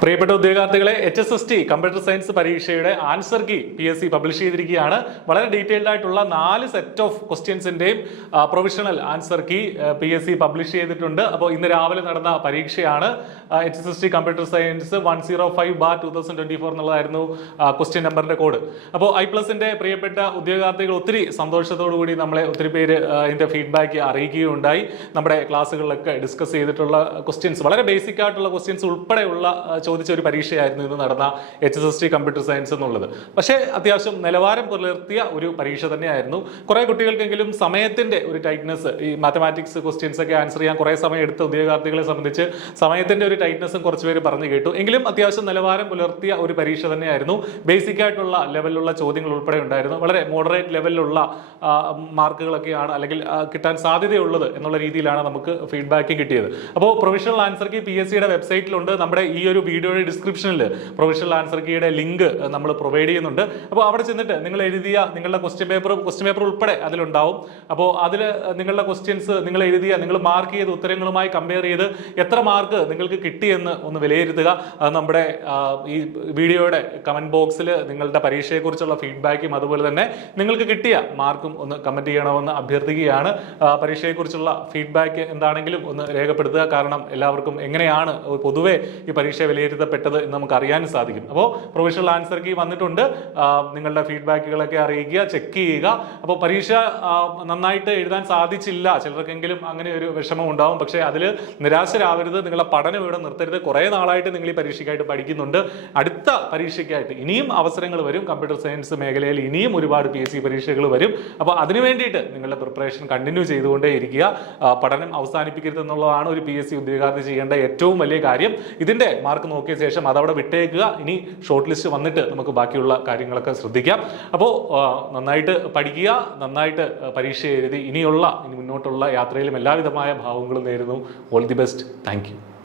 പ്രിയപ്പെട്ട ഉദ്യോഗാർത്ഥികളെ, HSST computer science പരീക്ഷയുടെ ആൻസർ കീ PSC പബ്ലിഷ് ചെയ്തിരിക്കുകയാണ്. വളരെ ഡീറ്റെയിൽഡ് ആയിട്ടുള്ള 4 സെറ്റ് ഓഫ് ക്വസ്റ്റ്യൻസിന്റെയും provisional answer key PSC publish ചെയ്തിട്ടുണ്ട്. അപ്പോൾ ഇന്ന് രാവിലെ നടന്ന പരീക്ഷയാണ്. HSST കമ്പ്യൂട്ടർ സയൻസ് 105/2024 എന്നുള്ളതായിരുന്നു ക്വസ്റ്റ്യൻ നമ്പറിന്റെ കോഡ്. അപ്പോൾ I+ന്റെ പ്രിയപ്പെട്ട ഉദ്യോഗാർത്ഥികൾ ഒത്തിരി സന്തോഷത്തോടു കൂടി നമ്മളെ ഒത്തിരി പേര് ഇതിന്റെ ഫീഡ്ബാക്ക് അറിയിക്കുകയുണ്ടായി. നമ്മുടെ ക്ലാസ്സുകളിലൊക്കെ ഡിസ്കസ് ചെയ്തിട്ടുള്ള ക്വസ്റ്റ്യൻസ്, വളരെ ബേസിക് ആയിട്ടുള്ള ക്വസ്റ്റ്യൻസ് ഉൾപ്പെടെയുള്ള ചോദിച്ച ഒരു പരീക്ഷയായിരുന്നു ഇന്ന് നടന്ന HSST കമ്പ്യൂട്ടർ സയൻസ് എന്നുള്ളത്. പക്ഷേ അത്യാവശ്യം നിലവാരം പുലർത്തിയ ഒരു പരീക്ഷ തന്നെയായിരുന്നു. കുറെ കുട്ടികൾക്കെങ്കിലും സമയത്തിന്റെ ഒരു ടൈറ്റ്നസ്, ഈ മാത്തമാറ്റിക്സ് ക്വസ്റ്റ്യൻസ് ഒക്കെ ആൻസർ ചെയ്യാൻ കുറെ സമയം എടുത്ത ഉദ്യോഗാർത്ഥികളെ സംബന്ധിച്ച് സമയത്തിന്റെ ഒരു ടൈറ്റ്നസ്സും കുറച്ച് പേര് പറഞ്ഞു കേട്ടു. എങ്കിലും അത്യാവശ്യം നിലവാരം പുലർത്തിയ ഒരു പരീക്ഷ തന്നെയായിരുന്നു. ബേസിക് ആയിട്ടുള്ള ലെവലിലുള്ള ചോദ്യങ്ങൾ ഉൾപ്പെടെ ഉണ്ടായിരുന്നു. വളരെ മോഡറേറ്റ് ലെവലിലുള്ള മാർക്കുകളൊക്കെയാണ് അല്ലെങ്കിൽ കിട്ടാൻ സാധ്യതയുള്ളത് എന്നുള്ള രീതിയിലാണ് നമുക്ക് ഫീഡ്ബാക്ക് കിട്ടിയത്. അപ്പോൾ പ്രൊവിഷണൽ ആൻസർ കീ PSCയുടെ വെബ്സൈറ്റിലുണ്ട്. നമ്മുടെ ഈ ഒരു വീഡിയോയുടെ ഡിസ്ക്രിപ്ഷനിൽ പ്രൊവിഷണൽ ആൻസർ കീയുടെ ലിങ്ക് നമ്മൾ പ്രൊവൈഡ് ചെയ്യുന്നുണ്ട്. അപ്പോൾ അവിടെ ചെന്നിട്ട് നിങ്ങൾ എഴുതിയ നിങ്ങളുടെ ക്വസ്റ്റ്യൻ പേപ്പർ ഉൾപ്പെടെ അതിലുണ്ടാവും. അപ്പോൾ അതിൽ നിങ്ങളുടെ ക്വസ്റ്റ്യൻസ് നിങ്ങൾ മാർക്ക് ചെയ്ത ഉത്തരങ്ങളുമായി കമ്പയർ ചെയ്ത് എത്ര മാർക്ക് നിങ്ങൾക്ക് കിട്ടിയെന്ന് ഒന്ന് വിലയിരുത്തുക. നമ്മുടെ ഈ വീഡിയോയുടെ കമന്റ് ബോക്സിൽ നിങ്ങളുടെ പരീക്ഷയെക്കുറിച്ചുള്ള ഫീഡ്ബാക്കും അതുപോലെ തന്നെ നിങ്ങൾക്ക് കിട്ടിയ മാർക്കും ഒന്ന് കമന്റ് ചെയ്യണമെന്ന് അഭ്യർത്ഥിക്കുകയാണ്. പരീക്ഷയെക്കുറിച്ചുള്ള ഫീഡ്ബാക്ക് എന്താണെങ്കിലും ഒന്ന് രേഖപ്പെടുത്തുക. കാരണം എല്ലാവർക്കും എങ്ങനെയാണ് പൊതുവെ ഈ പരീക്ഷ വിലയിരുത്തപ്പെട്ടത് എന്ന് നമുക്ക് അറിയാനും സാധിക്കും. അപ്പോൾ പ്രൊവിഷണൽ ആൻസർ കീ വന്നിട്ടുണ്ട്. നിങ്ങളുടെ ഫീഡ്ബാക്കുകളൊക്കെ അറിയിക്കുക, ചെക്ക് ചെയ്യുക. അപ്പോൾ പരീക്ഷ നന്നായിട്ട് എഴുതാൻ സാധിച്ചില്ല, ചിലർക്കെങ്കിലും അങ്ങനെ ഒരു വിഷമം ഉണ്ടാവും. പക്ഷേ അതിൽ നിരാശരാവരുത്. നിങ്ങളുടെ പഠനം ഇവിടെ നിർത്തരുത്. കുറേ നാളായിട്ട് നിങ്ങൾ ഈ പരീക്ഷയ്ക്കായിട്ട് പഠിക്കുന്നുണ്ട്. അടുത്ത പരീക്ഷയ്ക്കായിട്ട് ഇനിയും അവസരങ്ങൾ വരും. കമ്പ്യൂട്ടർ സയൻസ് മേഖലയിൽ ഇനിയും ഒരുപാട് PSC പരീക്ഷകൾ വരും. അപ്പോൾ അതിനു വേണ്ടിയിട്ട് നിങ്ങളുടെ പ്രിപ്പറേഷൻ കണ്ടിന്യൂ ചെയ്തുകൊണ്ടേ ഇരിക്കുക. പഠനം അവസാനിപ്പിക്കരുത് എന്നുള്ളതാണ് ഒരു PSC ഉദ്യോഗാർത്ഥി ചെയ്യേണ്ട ഏറ്റവും വലിയ കാര്യം. ഇതിന്റെ മാർക്ക് നോക്കിയ ശേഷം അതവിടെ വിട്ടേക്കുക. ഇനി ഷോർട്ട് ലിസ്റ്റ് വന്നിട്ട് നമുക്ക് ബാക്കിയുള്ള കാര്യങ്ങളൊക്കെ ശ്രദ്ധിക്കാം. അപ്പോൾ നന്നായിട്ട് പഠിക്കുക, നന്നായിട്ട് പരീക്ഷ എഴുതി ഇനി മുന്നോട്ടുള്ള യാത്രയിലും എല്ലാവിധമായ ഭാവങ്ങളും നേരുന്നു. All the best. Thank you.